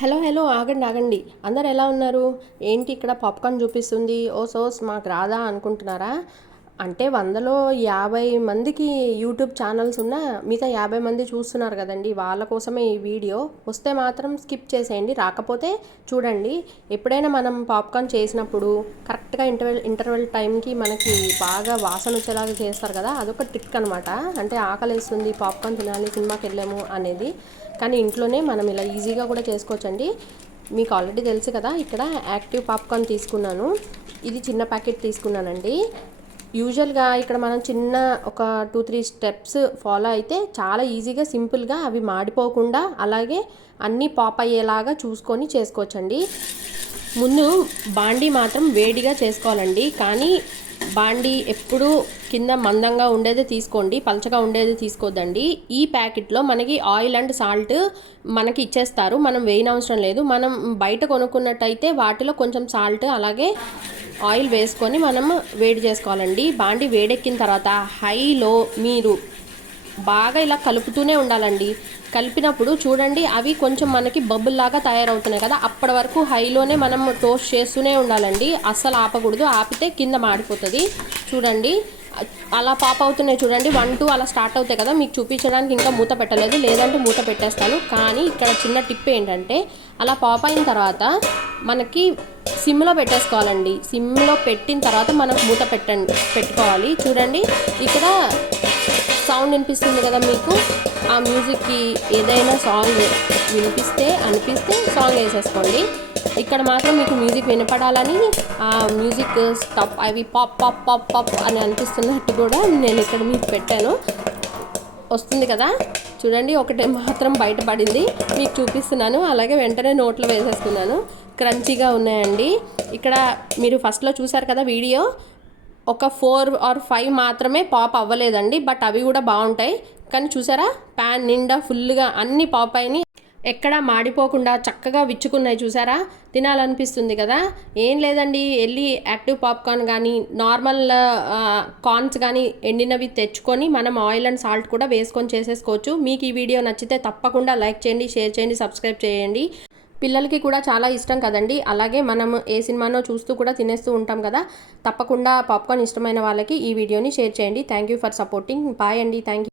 Hello hello ఆగండి ఆగండి. అందరు ఎలా ఉన్నారు? ఏంటి ఇక్కడ పాప్కార్న్ చూపిస్తుంది? ఓ సోస్ మాకు రాదా అనుకుంటున్నారా? అంటే వందలో యాభై మందికి యూట్యూబ్ ఛానల్స్ ఉన్న మిగతా యాభై మంది చూస్తున్నారు కదండి. వాళ్ళ కోసమే ఈ వీడియో. వస్తే మాత్రం స్కిప్ చేసేయండి. రాకపోతే చూడండి. ఎప్పుడైనా మనం పాప్కార్న్ చేసినప్పుడు కరెక్ట్గా ఇంటర్వెల్ ఇంటర్వెల్ టైంకి మనకి బాగా వాసన వచ్చేలాగా చేస్తారు కదా. అదొక ట్రిక్ అనమాట అంటే ఆకలిస్తుంది పాప్కార్న్ తినాలి సినిమాకి వెళ్ళాము అనేది. కానీ ఇంట్లోనే మనం ఇలా ఈజీగా కూడా చేసుకోవచ్చండి. మీకు ఆల్రెడీ తెలుసు కదా ఇక్కడ యాక్టివ్ పాప్కార్న్ తీసుకున్నాను. ఇది చిన్న ప్యాకెట్ తీసుకున్నానండి. యూజువల్గా ఇక్కడ మనం చిన్న ఒక టూ త్రీ స్టెప్స్ ఫాలో అయితే చాలా ఈజీగా సింపుల్గా అవి మాడిపోకుండా అలాగే అన్నీ పాప్ అయ్యేలాగా చూసుకొని చేసుకోవచ్చండి. ముందు బాండీ మాత్రం వేడిగా చేసుకోవాలండి. కానీ బాండీ ఎప్పుడు కింద మందంగా ఉండేది తీసుకోండి పలచగా ఉండేది తీసుకోవద్దండి ఈ ప్యాకెట్లో మనకి ఆయిల్ అండ్ సాల్ట్ మనకి ఇచ్చేస్తారు. మనం వేయనవసరం లేదు. మనం బయట కొనుక్కున్నట్టయితే వాటిలో కొంచెం సాల్ట్ అలాగే ఆయిల్ వేసుకొని మనం వేడి చేసుకోవాలండి. బాండి వేడెక్కిన తర్వాత హైలో మీరు బాగా ఇలా కలుపుతూనే ఉండాలండి. కలిపినప్పుడు చూడండి అవి కొంచెం మనకి బబుల్ లాగా తయారవుతున్నాయి కదా. అప్పటి వరకు హైలోనే మనం టోస్ట్ చేస్తూనే ఉండాలండి. అస్సలు ఆపకూడదు. ఆపితే కింద మాడిపోతుంది. చూడండి అలా పాప్ అవుతున్నాయి చూడండి. వన్ టూ అలా స్టార్ట్ అవుతాయి కదా. మీకు చూపించడానికి ఇంకా మూత పెట్టలేదు. లేదంటే మూత పెట్టేస్తాను. కానీ ఇక్కడ చిన్న టిప్ ఏంటంటే అలా పాప్ అయిన తర్వాత మనకి సిమ్లో పెట్టేసుకోవాలండి. సిమ్లో పెట్టిన తర్వాత మనకు మూత పెట్టండి పెట్టుకోవాలి. చూడండి. ఇక్కడ సౌండ్ వినిపిస్తుంది కదా మీకు? ఆ మ్యూజిక్కి ఏదైనా సాంగ్ వినిపిస్తే అనిపిస్తే సాంగ్ వేసేసుకోండి. ఇక్కడ మాత్రం మీకు మ్యూజిక్ వినపడాలని ఆ మ్యూజిక్ స్టప్ అవి పాప్ పాప్ పాప్ పాప్ అని అనిపిస్తున్నట్టు కూడా నేను ఇక్కడ మీకు పెట్టాను. వస్తుంది కదా? చూడండి ఒకటి మాత్రం బయటపడింది. మీకు చూపిస్తున్నాను. అలాగే వెంటనే నోట్లో వేసేస్తున్నాను క్రంచీగా ఉన్నాయండి. ఇక్కడ మీరు ఫస్ట్లో చూసారు కదా వీడియో? ఒక ఫోర్ ఆర్ ఫైవ్ మాత్రమే పాప్ అవ్వలేదండి బట్ అవి కూడా బాగుంటాయి. కానీ చూసారా? ప్యాన్ నిండా ఫుల్గా అన్ని పాప్ అయినాయి. ఎక్కడ మాడిపోకుండా చక్కగా విచ్చుకున్నాయి చూసారా? తినాలనిపిస్తుంది కదా? ఏం లేదండి వెళ్ళి యాక్టివ్ పాప్కార్న్ కానీ నార్మల్ కార్న్స్ కానీ ఎండినవి తెచ్చుకొని మనం ఆయిల్ అండ్ సాల్ట్ కూడా వేసుకొని చేసేసుకోవచ్చు. మీకు ఈ వీడియో నచ్చితే తప్పకుండా లైక్ చేయండి షేర్ చేయండి సబ్స్క్రైబ్ చేయండి. పిల్లలకి కూడా చాలా ఇష్టం కదండి? అలాగే మనం ఏ సినిమానో చూస్తూ కూడా తినేస్తూ ఉంటాం కదా? తప్పకుండా పాప్కార్న్ ఇష్టమైన వాళ్ళకి ఈ వీడియోని షేర్ చేయండి. Thank you for supporting. Bye అండి. Thank you.